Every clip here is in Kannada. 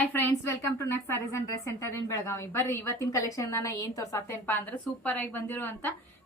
Hi friends, welcome to next sarees and dress centre in Belagavi. ಬರ್ರಿ ಇವತ್ತಿನ ಕಲೆಕ್ಷನ್ ನಾನು ಏನ್ ತೋರ್ಸಾತೇನಪ್ಪ ಅಂದ್ರೆ ಸೂಪರ್ ಆಗಿ ಬಂದಿರುವಂತ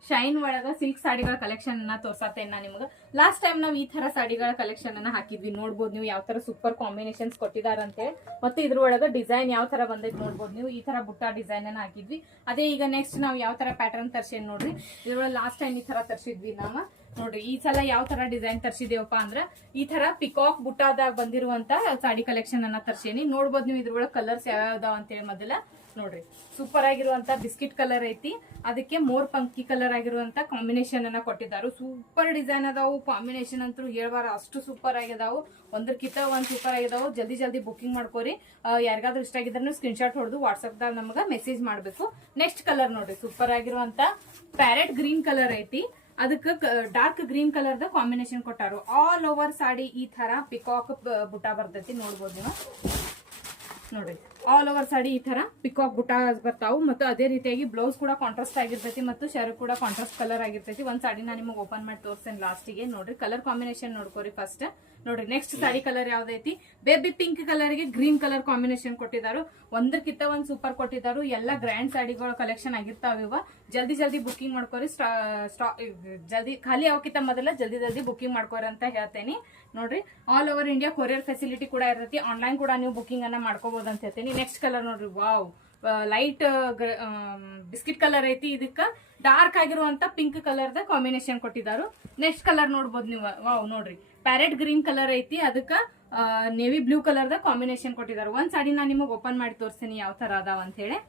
ಶೈನ್ ಒಳಗ ಸಿಲ್ಕ್ ಸಾಡಿಗಳ ಕಲೆಕ್ಷನ್ ಅನ್ನ ತೋರ್ಸಾತೇನೆ ನಾನು ನಿಮ್ಗೆ. ಲಾಸ್ಟ್ ಟೈಮ್ ನಾವು ಈ ತರ ಸಾಡಿಗಳ ಕಲೆಕ್ಷನ್ ಅನ್ನ ಹಾಕಿದ್ವಿ, ನೋಡ್ಬೋದು ನೀವು ಯಾವ ತರ ಸೂಪರ್ ಕಾಂಬಿನೇಷನ್ಸ್ ಕೊಟ್ಟಿದಾರಂತೆ. ಮತ್ತೆ ಇದ್ರೊಳಗ ಡಿಸೈನ್ ಯಾವ ತರ ಬಂದೈತೆ ನೋಡ್ಬೋದು ನೀವು. ಈ ತರ ಬುಟ್ಟ ಡಿಸೈನ್ ಅನ್ನ ಹಾಕಿದ್ವಿ. ಅದೇ ಈಗ ನೆಕ್ಸ್ಟ್ ನಾವು ಯಾವ ತರ ಪ್ಯಾಟರ್ನ್ ತರ್ಸೇನ್ ನೋಡ್ರಿ. ಇದ್ರೊಳಗೆ ಲಾಸ್ಟ್ ಟೈಮ್ ಈ ತರ ತರ್ಸಿದ್ವಿ ನಾವು. ನೋಡ್ರಿ ಈ ಸಲ ಯಾವ ತರ ಡಿಸೈನ್ ತರ್ಸಿದೇವಪ್ಪ ಅಂದ್ರ ಈ ತರ ಪಿಕಾಕ್ ಬುಟ್ಟಾದಾಗ ಬಂದಿರುವಂತ ಸಾಡಿ ಕಲೆಕ್ಷನ್ ಅನ್ನ ತರ್ಸೇನಿ. ನೋಡ್ಬೋದು ನೀವು ಇದ್ರೊಳಗೆ ಕಲರ್ಸ್ ಯಾವ್ಯಾವ ಅಂತೇಳಿ. ಮೊದಲ ನೋಡ್ರಿ ಸೂಪರ್ ಆಗಿರುವಂತ ಬಿಸ್ಕಿಟ್ ಕಲರ್ ಐತಿ, ಅದಕ್ಕೆ ಮೋರ್ ಪಂಕಿ ಕಲರ್ ಆಗಿರುವಂತ ಕಾಂಬಿನೇಷನ್ ಅನ್ನ ಕೊಟ್ಟಿದ್ದಾರೆ. ಸೂಪರ್ ಡಿಸೈನ್ ಅದಾವು, ಕಾಂಬಿನೇಷನ್ ಅಂತೂ ಹೇಳ್ಬಾರ ಅಷ್ಟು ಸೂಪರ್ ಆಗಿದಾವು. ಒಂದಕ್ಕಿಂತ ಒಂದ್ ಸೂಪರ್ ಆಗಿದಾವು. ಜಲ್ದಿ ಬುಕಿಂಗ್ ಮಾಡ್ಕೋರಿ. ಯಾರಿಗಾದ್ರೂ ಇಷ್ಟ ಆಗಿದ್ರೆ ಸ್ಕ್ರೀನ್ ಶಾಟ್ ಹೊಡೆದು ವಾಟ್ಸ್ಆಪ್ ದಾಗ ನಮ್ಗ ಮೆಸೇಜ್ ಮಾಡ್ಬೇಕು. ನೆಕ್ಸ್ಟ್ ಕಲರ್ ನೋಡ್ರಿ ಸೂಪರ್ ಆಗಿರುವಂತ ಪ್ಯಾರೆಟ್ ಗ್ರೀನ್ ಕಲರ್ ಐತಿ, ಅದಕ್ಕೆ ಡಾರ್ಕ್ ಗ್ರೀನ್ ಕಲರ್ ದ ಕಾಂಬಿನೇಷನ್ ಕೊಟ್ಟಾರು. ಆಲ್ ಓವರ್ ಸಾಡಿ ಈ ತರ ಪಿಕಾಕ್ ಬುಟ್ಟ ಬರ್ತೈತಿ, ನೋಡ್ಬೋದು ನೀವು. ನೋಡ್ರಿ ಆಲ್ ಓವರ್ ಸಾಡಿ ಈ ತರ ಪಿಕಾಕ್ ಬುಟ್ಟ ಬರ್ತಾವು. ಮತ್ತು ಅದೇ ರೀತಿಯಾಗಿ ಬ್ಲೌಸ್ ಕೂಡ ಕಾಂಟ್ರಾಸ್ಟ್ ಆಗಿರ್ತೈತಿ ಮತ್ತು ಶರ್ಟ್ ಕೂಡ ಕಾಂಟ್ರಾಸ್ಟ್ ಕಲರ್ ಆಗಿರ್ತೈತಿ. ಒಂದ್ ಸಾಡಿ ನಾನು ನಿಮಗೆ ಓಪನ್ ಮಾಡಿ ತೋರಿಸ್ತೇನೆ ಲಾಸ್ಟಿಗೆ. ನೋಡ್ರಿ ಕಲರ್ ಕಾಂಬಿನೇಷನ್ ನೋಡ್ಕೋರಿ ಫಸ್ಟ್. ನೋಡ್ರಿ ನೆಕ್ಸ್ಟ್ ಸಾಡಿ ಕಲರ್ ಯಾವ್ದೈತಿ, ಬೇಬಿ ಪಿಂಕ್ ಕಲರ್ ಗೆ ಗ್ರೀನ್ ಕಲರ್ ಕಾಂಬಿನೇಷನ್ ಕೊಟ್ಟಿದ್ದಾರೆ. ಒಂದಕ್ಕಿಂತ ಒಂದ್ ಸೂಪರ್ ಕೊಟ್ಟಿದ್ದಾರೆ. ಎಲ್ಲ ಗ್ರ್ಯಾಂಡ್ ಸಾಡಿಗಳ ಕಲೆಕ್ಷನ್ ಆಗಿರ್ತಾವ ಇವ. ಜಲ್ದಿ ಬುಕಿಂಗ್ ಮಾಡ್ಕೋರಿ. ಜಲ್ದಿ ಖಾಲಿ ಅವಕ್ಕಿಂತ ಮೊದಲ ಜಲ್ದಿ ಬುಕಿಂಗ್ ಮಾಡ್ಕೋರಿ ಅಂತ ಹೇಳ್ತೇನೆ. ನೋಡ್ರಿ all over India courier facility ಕೂಡ ಇರ್ತೈತಿ. ಆನ್ಲೈನ್ ಕೂಡ ನೀವು ಬುಕಿಂಗ್ ಅನ್ನ ಮಾಡ್ಕೋಬಹುದು ಅಂತ ಹೇಳ್ತೀನಿ. ನೆಕ್ಸ್ಟ್ ಕಲರ್ ನೋಡ್ರಿ, ವಾವ್ ಲೈಟ್ ಬಿಸ್ಕಿಟ್ ಕಲರ್ ಐತಿ, ಇದಕ್ಕ ಡಾರ್ಕ್ ಆಗಿರುವಂತ ಪಿಂಕ್ ಕಲರ್ ದ ಕಾಂಬಿನೇಷನ್ ಕೊಟ್ಟಿದ್ದಾರೆ. ನೆಕ್ಸ್ಟ್ ಕಲರ್ ನೋಡ್ಬೋದು ನೀವು, ವಾವ್ ನೋಡ್ರಿ ಪ್ಯಾರೆಟ್ ಗ್ರೀನ್ ಕಲರ್ ಐತಿ, ಅದಕ್ಕ ನೇವಿ ಬ್ಲೂ ಕಲರ್ ದ ಕಾಂಬಿನೇಷನ್ ಕೊಟ್ಟಿದ್ದಾರೆ. ಒಂದ್ ಸಾಡಿ ನಾನು ನಿಮಗೆ ಓಪನ್ ಮಾಡಿ ತೋರಿಸ್ತೀನಿ ಯಾವ ತರ ಅದಾವ ಅಂತ ಹೇಳಿ.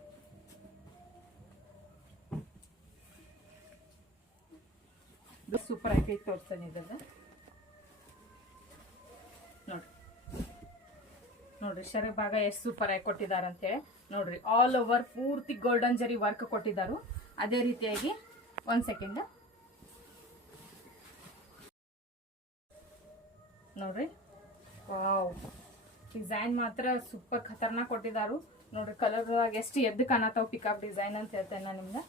ಸೂಪರ್ ಆಗಿ ತೋರಿಸ್ತೇನೆ ಇದ್ರದ. ನೋಡ್ರಿ ಶರ್ಟ್ ಭಾಗ ಎಷ್ಟು ಸೂಪರ್ ಆಗಿ ಕೊಟ್ಟಿದ್ದಾರೆ ಅಂತ ಹೇಳಿ. ನೋಡ್ರಿ ಆಲ್ ಓವರ್ ಪೂರ್ತಿ ಗೋಲ್ಡನ್ ಜರಿ ವರ್ಕ್ ಕೊಟ್ಟಿದ್ದಾರೆ. ಅದೇ ರೀತಿಯಾಗಿ ಒಂದ್ ಸೆಕೆಂಡ್ ನೋಡ್ರಿ, ವಾವ್ ಡಿಸೈನ್ ಮಾತ್ರ ಸೂಪರ್ ಖತರ್ನಾಕ್ ಕೊಟ್ಟಿದ್ದಾರೆ. ನೋಡ್ರಿ ಕಲರ್ ಎಷ್ಟು ಎದ್ದು ಕಾಣತಾವ್ ಪಿಕಾಕ್ ಡಿಸೈನ್ ಅಂತ ಹೇಳ್ತೇನೆ ನಾನು ನಿಮ್ಗೆ.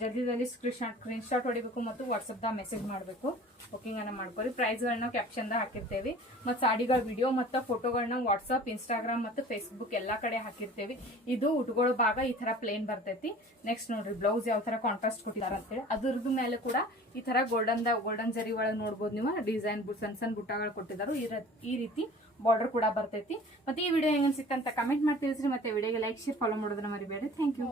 ಜಲ್ದಿ ಸ್ಕ್ರೀನ್ ಶಾಟ್ ಹೊಡಿಬೇಕು ಮತ್ತು ವಾಟ್ಸಪ್ ದಾಗ ಮೆಸೇಜ್ ಮಾಡಬೇಕು. ಬುಕಿಂಗ್ ಅನ್ನ ಮಾಡ್ಕೊರಿ. ಪ್ರೈಸ್ ಗಳನ್ನ ಕ್ಯಾಪ್ಷನ್ ದಾಗ ಹಾಕಿರ್ತೇವೆ ಮತ್ತು ಸಾಡಿಗಳ ವಿಡಿಯೋ ಮತ್ತು ಫೋಟೋಗಳನ್ನ ವಾಟ್ಸಪ್, ಇನ್ಸ್ಟಾಗ್ರಾಮ್ ಮತ್ತು ಫೇಸ್ಬುಕ್ ಎಲ್ಲಾ ಕಡೆ ಹಾಕಿರ್ತೇವೆ. ಇದು ಉಟ್ಕೊಳ್ಳೋ ಭಾಗ ಈ ತರ ಪ್ಲೇನ್ ಬರ್ತೈತಿ. ನೆಕ್ಸ್ಟ್ ನೋಡ್ರಿ ಬ್ಲೌಸ್ ಯಾವ ತರ ಕಾಂಟ್ರಾಸ್ಟ್ ಕೊಟ್ಟಿದ್ದಾರೆ ಅಂತೇಳಿ. ಅದ್ರದ್ದು ಮೇಲೆ ಕೂಡ ಈ ತರ ಗೋಲ್ಡನ್ ಜರಿ ಒಳಗೆ ನೋಡ್ಬೋದು ನೀವು. ಡಿಸೈನ್ ಸಣ್ಣ ಬುಟ್ಟಗಳು ಕೊಟ್ಟಿದ್ದಾರೆ. ಈ ರೀತಿ ಬಾರ್ಡರ್ ಕೂಡ ಬರ್ತೈತಿ. ಮತ್ತೆ ಈ ವಿಡಿಯೋ ಹೆಂಗ್ ಅನ್ಸಿತ್ತು ಅಂತ ಕಮೆಂಟ್ ಮಾಡಿ ತಿಳಿಸ್ರಿ. ಮತ್ತೆ ವಿಡಿಯೋಗೆ ಲೈಕ್ ಶೇರ್ ಫಾಲೋ ಮಾಡೋದನ್ನ ಮರಿಬೇಡಿ. Thank you.